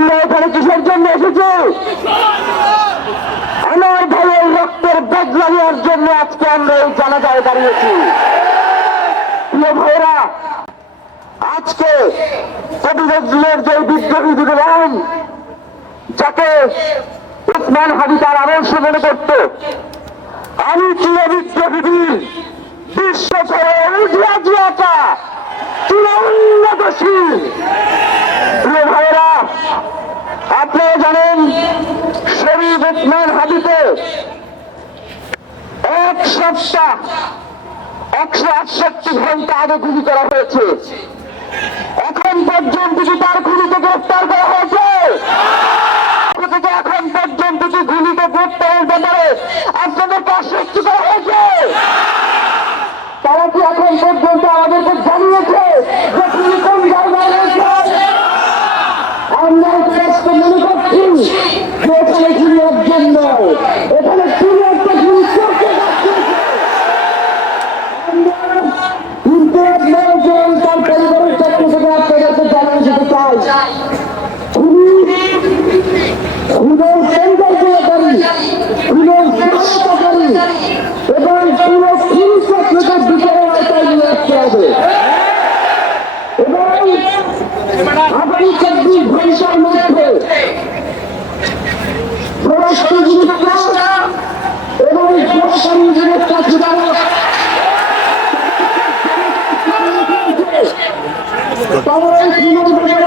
আমরা এখানে কিসের জন্য এসেছি? আমার ভাইয়ের রক্তের বেগ লাগিয়ার জন্য আজকে আমরা এই জানাজায় দাঁড়িয়েছি। প্রিয় ভাইয়েরা, আজকে কবিরজুলের যে বিদ্রোহী দুটো লাইন যাকে উসমান হাবি তার আদর্শ মনে করত। আমি চির বিদ্রোহী বিশ্ব করে উঠিয়া জিয়াটা চির উন্নতশীল সপ্তাহ একশো আটষট্টি ঘণ্টা আগে গুলি করা হয়েছে। এখন পর্যন্ত কি তার গুলিতে গ্রেফতার করা হয়েছে? এখন পর্যন্ত কি গুলিতে গ্রেফতারের ব্যাপারে আপনাদের পার্শ্বস্তি করা হয়েছে? তারা কি এখন পর্যন্ত আমাদেরকে জানিয়েছে যে গুলি কোন জায়গায় রয়েছে আমরা স্পষ্ট মনে করছি যে এখানে গুলি একজন নয় এখানে গুলি একটা গুলি চলতে যাচ্ছে কিন্তু আপনার যে তার পরিবারের পক্ষ থেকে আপনাদেরকে জানিয়ে দিতে চাই খুনি খুনের সেন্টার করি খুনের সহায়তাকারী এবং পুরো খুন চক্রকে বিচারের আওতায় নিয়ে আসতে হবে। এবং আগামী চব্বিশ ঘণ্টার মধ্যে স্বরাষ্ট্র উপদেষ্টা এবং সরকারি উপদেষ্টা সুদারক তারা এই তৃণমূল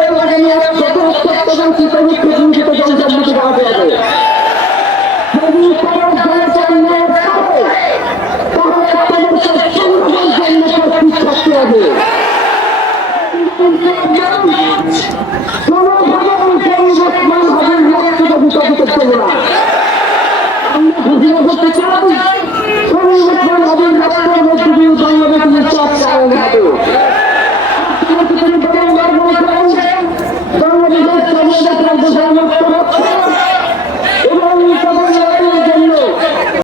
Come on,